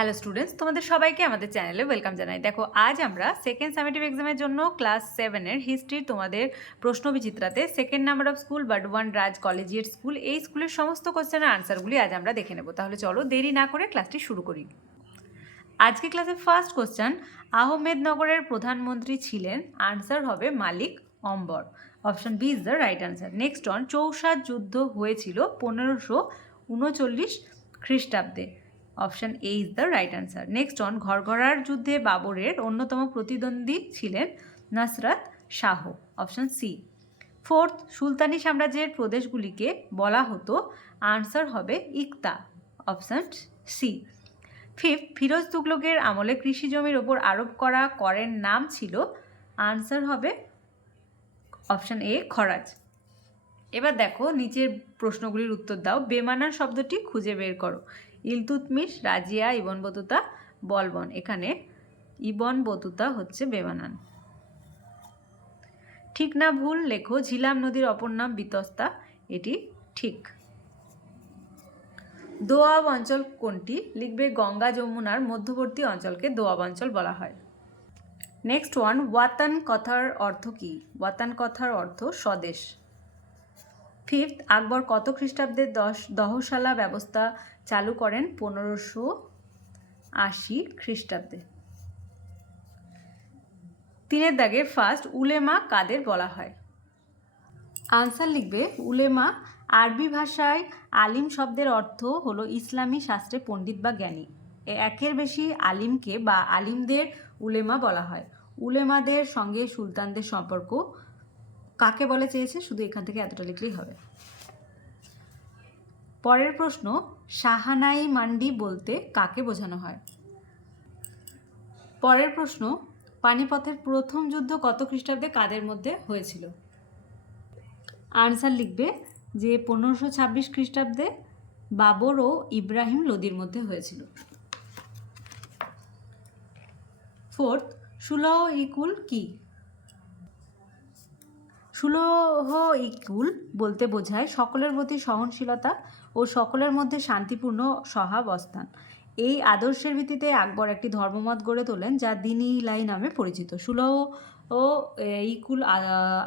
Hello students তোমাদের সবাইকে আমাদের চ্যানেলে ওয়েলকাম জানাই। দেখো, আজ আমরা সেকেন্ড সামেটিভ এক্সামের জন্য ক্লাস সেভেনের হিস্ট্রি তোমাদের প্রশ্ন বিচিত্রাতে second number of school but one Raj collegiate school এই স্কুলের সমস্ত কোশ্চেনের আনসারগুলি আজ আমরা দেখে নেব। তাহলে চলো দেরি না করে ক্লাসটি শুরু করি। আজকে ক্লাসের ফার্স্ট কোশ্চেন আহমেদনগরের প্রধানমন্ত্রী ছিলেন আনসার হবে Malik Ambar. Option B is the right answer next on চৌসাদ যুদ্ধ হয়েছিল পনেরোশো উনচল্লিশ খ্রিস্টাব্দে। Option A is the right answer next on ঘরঘরার যুদ্ধে বাবরের অন্যতম প্রতিদ্বন্দ্বী ছিলেন Nasrat Shah. Option C fourth সুলতানি সাম্রাজ্যের প্রদেশগুলিকে বলা হতো আনসার হবে ইকতা। অপশন সি ফিফথ ফিরোজ তুগলকের আমলে কৃষি জমির ওপর আরোপ করা করের নাম ছিল আনসার হবে অপশন এ খরাজ। এবার দেখো, নিচের প্রশ্নগুলির উত্তর দাও। বেমানার শব্দটি খুঁজে বের করো। Iltutmish Razia, Ibn Battuta, Balban. এখানে ইবন বতুতা হচ্ছে বেমানান ঠিক না ভুল, লেখো, ঝিলাম নদীর অপর নাম বিতস্তা, এটি ঠিক। দোয়াব অঞ্চল কোনটি? লিখবে গঙ্গা যমুনার মধ্যবর্তী অঞ্চলকে দোয়াব অঞ্চল বলা হয়। নেক্সট ওয়ান ওয়াতান কথার অর্থ কি? ওয়াতান কথার অর্থ স্বদেশ। ফিফথ আকবর কত খ্রিস্টাব্দে দশ দহশালা ব্যবস্থা চালু করেন? পনেরোশো আশি খ্রিস্টাব্দে। তিনের দাগের ফার্স্ট উলেমা কাদের বলা হয়? আনসার লিখবে, উলেমা আরবি ভাষায় আলিম শব্দের অর্থ হলো ইসলামী শাস্ত্রে পণ্ডিত বা জ্ঞানী। একের বেশি আলিমকে বা আলিমদের উলেমা বলা হয়। উলেমাদের সঙ্গে সুলতানদের সম্পর্ক কাকে বলে চেয়েছে? শুধু এখান থেকে এতটা লিখলেই হবে। পরের প্রশ্ন সাহানাই মান্ডি বলতে কাকে বোঝানো হয়? পরের প্রশ্ন, পানিপথের প্রথম যুদ্ধ কত খ্রিস্টাব্দে কাদের মধ্যে হয়েছিল? আনসার লিখবে যে, পনেরোশো ছাব্বিশ খ্রিস্টাব্দে বাবর ও ইব্রাহিম লোদির মধ্যে হয়েছিল। ফোর্থ, সুলহ ইকুল কি? সুলহ ইকুল বলতে বোঝায় সকলের প্রতি সহনশীলতা ও সকলের মধ্যে শান্তিপূর্ণ সহাবস্থান এই আদর্শের ভিত্তিতে আকবর একটি ধর্মমত গড়ে তোলেন, যা দিনী ইলাই নামে পরিচিত। সুলহ ও ইকুল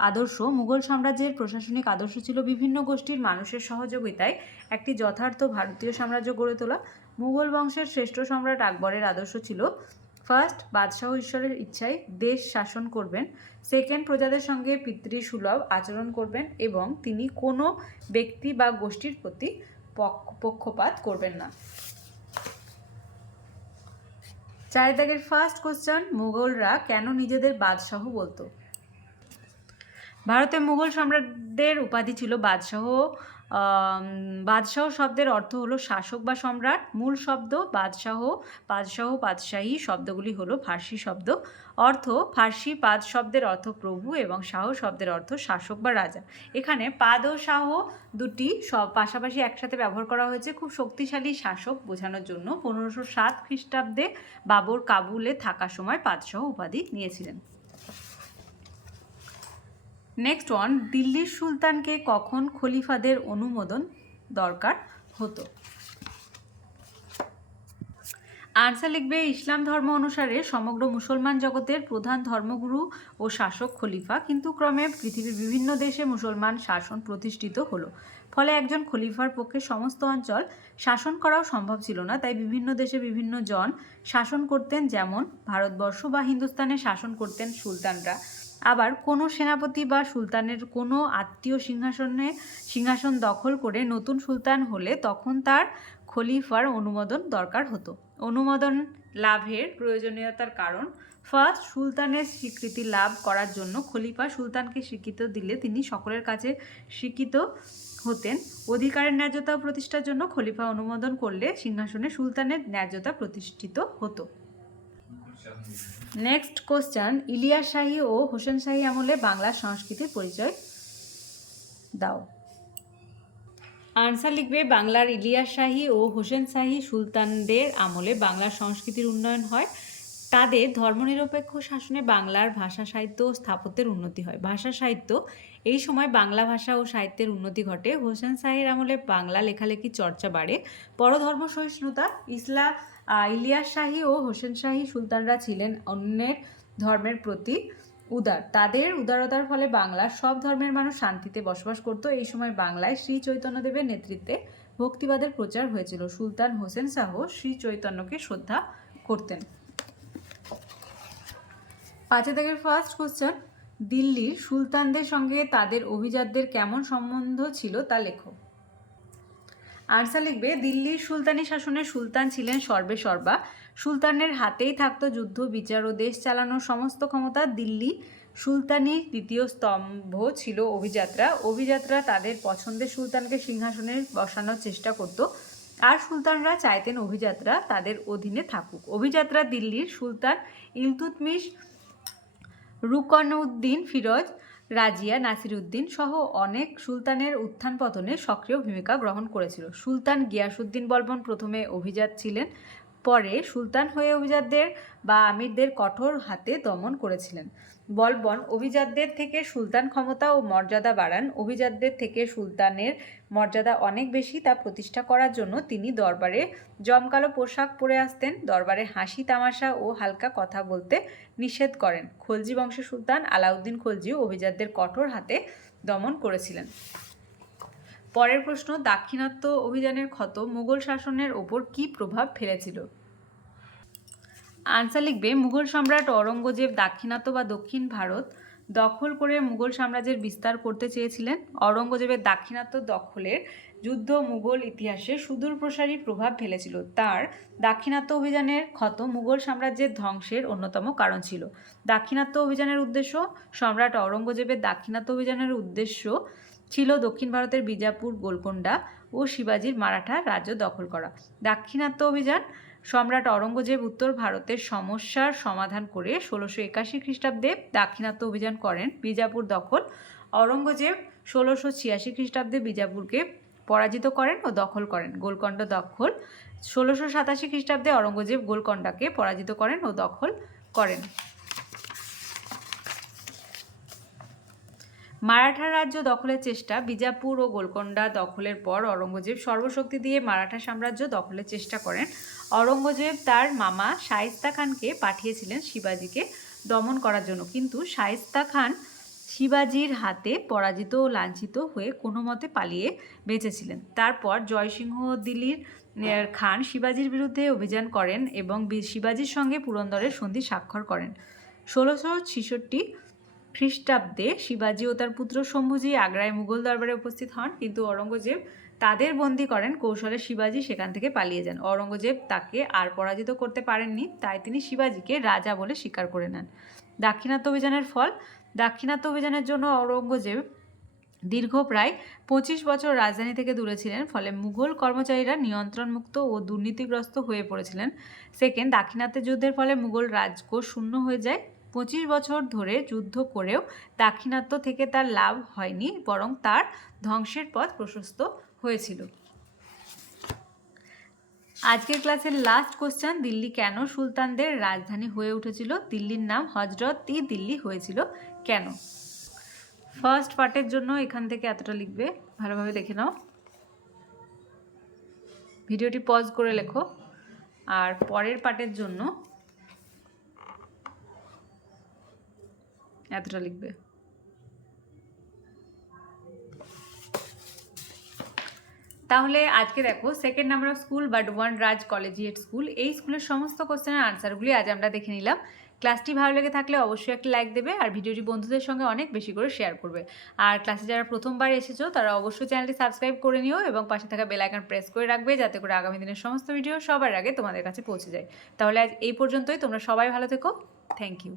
আদর্শ মুঘল সাম্রাজ্যের প্রশাসনিক আদর্শ ছিল বিভিন্ন গোষ্ঠীর মানুষের সহযোগিতায় একটি যথার্থ ভারতীয় সাম্রাজ্য গড়ে তোলা। মুঘল বংশের শ্রেষ্ঠ সম্রাট আকবরের আদর্শ ছিল ফার্স্ট বাদশাহ ঈশ্বরের ইচ্ছায় দেশ শাসন করবেন। সেকেন্ড প্রজাদের সঙ্গে পিতৃসুলভ আচরণ করবেন এবং তিনি কোনো ব্যক্তি বা গোষ্ঠীর প্রতি পক্ষ- পক্ষপাত করবেন না। চার দাগের ফার্স্ট কোশ্চেন মুঘলরা কেন নিজেদের বাদশাহ বলতো? ভারতে মুঘল সম্রাটদের উপাধি ছিল বাদশাহ বাদশাহ শব্দের অর্থ হলো শাসক বা সম্রাট। মূল শব্দ বাদশাহ, পাদশাহ, পাদশাহী শব্দগুলি হলো ফার্সি শব্দ। অর্থ, ফার্সি পাদ শব্দের অর্থ প্রভু এবং শাহ শব্দের অর্থ শাসক বা রাজা। এখানে পাদ ও শাহ দুটি সব পাশাপাশি একসাথে ব্যবহার করা হয়েছে। খুব শক্তিশালী শাসক বোঝানোর জন্য পনেরোশো সাত খ্রিস্টাব্দে বাবর কাবুলে থাকার সময় পাদশাহ উপাধি নিয়েছিলেন। নেক্সট ওয়ান দিল্লির সুলতানকে কখন খলিফাদের অনুমোদন দরকার হতো? আনসার লিখবে, ইসলাম ধর্ম অনুসারে সমগ্র মুসলমান জগতের প্রধান ধর্মগুরু ও শাসক খলিফা। কিন্তু ক্রমে পৃথিবীর বিভিন্ন দেশে মুসলমান শাসন প্রতিষ্ঠিত হলো। ফলে একজন খলিফার পক্ষে সমস্ত অঞ্চল শাসন করাও সম্ভব ছিল না। তাই বিভিন্ন দেশে বিভিন্ন জন শাসন করতেন, যেমন ভারতবর্ষ বা হিন্দুস্তানে শাসন করতেন সুলতানরা। আবার কোনো সেনাপতি বা সুলতানের কোনো আত্মীয় সিংহাসনে সিংহাসন দখল করে নতুন সুলতান হলে তখন তার খলিফার অনুমোদন দরকার হতো। অনুমোদন লাভের প্রয়োজনীয়তার কারণ ফার্স্ট সুলতানের স্বীকৃতি লাভ করার জন্য খলিফা সুলতানকে স্বীকৃত দিলে তিনি সকলের কাছে স্বীকৃত হতেন। অধিকারের ন্যায্যতা প্রতিষ্ঠার জন্য খলিফা অনুমোদন করলে সিংহাসনে সুলতানের ন্যায্যতা প্রতিষ্ঠিত হতো। নেক্সট কোশ্চেন ইলিয়াস শাহী ও হোসেন শাহী আমলে বাংলা সংস্কৃতির পরিচয় দাও। আনসার লিখবে বাংলার ইলিয়াস শাহী ও হোসেন শাহী সুলতানদের আমলে বাংলার সংস্কৃতির উন্নয়ন হয়। তাদের ধর্মনিরপেক্ষ শাসনে বাংলার ভাষা সাহিত্য ও স্থাপত্যের উন্নতি হয়। ভাষা সাহিত্য এই সময় বাংলা ভাষা ও সাহিত্যের উন্নতি ঘটে। হোসেন শাহীর আমলে বাংলা লেখালেখি চর্চা বাড়ে। পরধর্ম সহিষ্ণুতা ইসলাম আহ, ইলিয়াস শাহী ও হোসেন শাহী সুলতানরা ছিলেন অন্যের ধর্মের প্রতি উদার। তাদের উদারতার ফলে বাংলার সব ধর্মের মানুষ শান্তিতে বসবাস করত। এই সময় বাংলায় শ্রী চৈতন্যদেবের নেতৃত্বে ভক্তিবাদের প্রচার হয়েছিল। সুলতান হোসেন শাহ শ্রী চৈতন্যকে শ্রদ্ধা করতেন। পাঁচে থেকে ফার্স্ট কোশ্চেন দিল্লির সুলতানদের সঙ্গে তাদের অভিজাতদের কেমন সম্বন্ধ ছিল তা লেখো। আনসার লিখবে, দিল্লির সুলতানি শাসনের সুলতান ছিলেন সর্বে সর্বা। সুলতানের হাতেই থাকতো যুদ্ধ, বিচার ও দেশ চালানোর সমস্ত ক্ষমতা দিল্লি। সুলতানির দ্বিতীয় স্তম্ভ ছিল অভিযাত্রা। অভিযাত্রা তাদের পছন্দের সুলতানকে সিংহাসনে বসানোর চেষ্টা করত। আর সুলতানরা চাইতেন অভিযাত্রা তাদের অধীনে থাকুক। অভিযাত্রা দিল্লির সুলতান ইলতুতমিশ রুকনউদ্দিন ফিরোজ রাজিয়া, নাসিরুদ্দিন সহ অনেক সুলতানের উত্থান পতনে সক্রিয় ভূমিকা গ্রহণ করেছিল। সুলতান গিয়াসুদ্দিন বলবন প্রথমে অভিজাত ছিলেন। পরে সুলতান হয়ে অভিজাতদের বা আমিরদের কঠোর হাতে দমন করেছিলেন। বলবন অভিজাতদের থেকে সুলতান ক্ষমতা ও মর্যাদা বাড়ান। অভিজাতদের থেকে সুলতানের মর্যাদা অনেক বেশি তা প্রতিষ্ঠা করার জন্য তিনি দরবারে জমকালো পোশাক পরে আসতেন। দরবারে হাসি, তামাশা ও হালকা কথা বলতে নিষেধ করেন। খলজি বংশের সুলতান আলাউদ্দিন খলজি অভিজাতদের কঠোর হাতে দমন করেছিলেন। পরের প্রশ্ন, দাক্ষিণাত্য অভিযানের ক্ষত মুঘল শাসনের ওপর কী প্রভাব ফেলেছিল? আনসার লিখবে, মুঘল সম্রাট অরঙ্গজেব দাক্ষিণাত্য বা দক্ষিণ ভারত দখল করে মুঘল সাম্রাজ্যের বিস্তার করতে চেয়েছিলেন। অরঙ্গজেবের দাক্ষিণাত্য দখলের যুদ্ধ মুঘল ইতিহাসে সুদূর প্রসারী প্রভাব ফেলেছিল। তার দাক্ষিণাত্য অভিযানের ক্ষত মুঘল সাম্রাজ্যের ধ্বংসের অন্যতম কারণ ছিল। দাক্ষিণাত্য অভিযানের উদ্দেশ্য, সম্রাট অরঙ্গজেবের দাক্ষিণাত্য অভিযানের উদ্দেশ্য ছিল দক্ষিণ ভারতের বিজাপুর, গোলকোন্ডা ও শিবাজির মারাঠা রাজ্য দখল করা। দাক্ষিণাত্য অভিযান, সম্রাট অরঙ্গজেব উত্তর ভারতের সমস্যার সমাধান করে ষোলোশো একাশি খ্রিস্টাব্দে দাক্ষিণাত্য অভিযান করেন বিজাপুর দখল। অরঙ্গজেব ষোলোশো ছিয়াশি খ্রিস্টাব্দে বিজাপুরকে পরাজিত করেন ও দখল করেন। গোলকণ্ড দখল, ষোলোশো সাতাশি খ্রিস্টাব্দে অরঙ্গজেব গোলকণ্ডাকে পরাজিত করেন ও দখল করেন। মারাঠা রাজ্য দখলের চেষ্টা, বিজাপুর ও গোলকোন্ডা দখলের পর অরঙ্গজেব সর্বশক্তি দিয়ে মারাঠা সাম্রাজ্য দখলের চেষ্টা করেন। অরঙ্গজেব তার মামা শায়েস্তা খানকে পাঠিয়েছিলেন শিবাজিকে দমন করার জন্য। কিন্তু শায়েস্তা খান শিবাজির হাতে পরাজিত ও লাঞ্ছিত হয়ে কোনো মতে পালিয়ে বেঁচেছিলেন। তারপর জয়সিংহ দিল্লির খান শিবাজির বিরুদ্ধে অভিযান করেন এবং শিবাজির সঙ্গে পুরন্দরের সন্ধি স্বাক্ষর করেন। ষোলোশো ছেষট্টি খ্রিস্টাব্দে শিবাজি ও তার পুত্র শম্ভুজি আগ্রায় মুঘল দরবারে উপস্থিত হন। কিন্তু অরঙ্গজেব তাদের বন্দি করেন, কৌশলে শিবাজি সেখান থেকে পালিয়ে যান। অরঙ্গজেব তাকে আর পরাজিত করতে পারেননি, তাই তিনি শিবাজিকে রাজা বলে স্বীকার করে নেন। দাক্ষিণাত্য অভিযানের ফল? দাক্ষিণাত্য অভিযানের জন্য অরঙ্গজেব দীর্ঘ প্রায় পঁচিশ বছর রাজধানী থেকে দূরে ছিলেন, ফলে মুঘল কর্মচারীরা নিয়ন্ত্রণমুক্ত ও দুর্নীতিগ্রস্ত হয়ে পড়েছিলেন। সেকেন্ড দাক্ষিণাত্যের যুদ্ধের ফলে মুঘল রাজকোষ শূন্য হয়ে যায়। পঁচিশ বছর ধরে যুদ্ধ করেও দাক্ষিণাত্য থেকে তার লাভ হয়নি, বরং তার ধ্বংসের পথ প্রশস্ত হয়েছিল। আজকের ক্লাসের লাস্ট কোশ্চেন দিল্লি কেন সুলতানদের রাজধানী হয়ে উঠেছিল? দিল্লির নাম হজরত ই দিল্লি হয়েছিল কেন? ফার্স্ট পার্টের জন্য এখান থেকে এতটা লিখবে, ভালোভাবে দেখে নাও। ভিডিওটি পজ করে লেখো। আর পরের পার্টের জন্য এতটা লিখবে? তাহলে আজকে দেখো second number of school but one Raj collegiate school এই স্কুলের সমস্ত কোশ্চেনের আনসারগুলি আজ আমরা দেখে নিলাম। ক্লাসটি ভালো লেগে থাকলে অবশ্যই একটা লাইক দেবে আর ভিডিওটি বন্ধুদের সঙ্গে অনেক বেশি করে শেয়ার করবে। আর ক্লাসে যারা প্রথমবার এসেছ, তারা অবশ্যই চ্যানেলটি সাবস্ক্রাইব করে নিও এবং পাশে থাকা বেল প্রেস করে রাখবে যাতে করে আগামী দিনের সমস্ত ভিডিও সবার আগে তোমাদের কাছে পৌঁছে যায়। তাহলে আজ এই পর্যন্তই, তোমরা সবাই ভালো থেকো। Thank you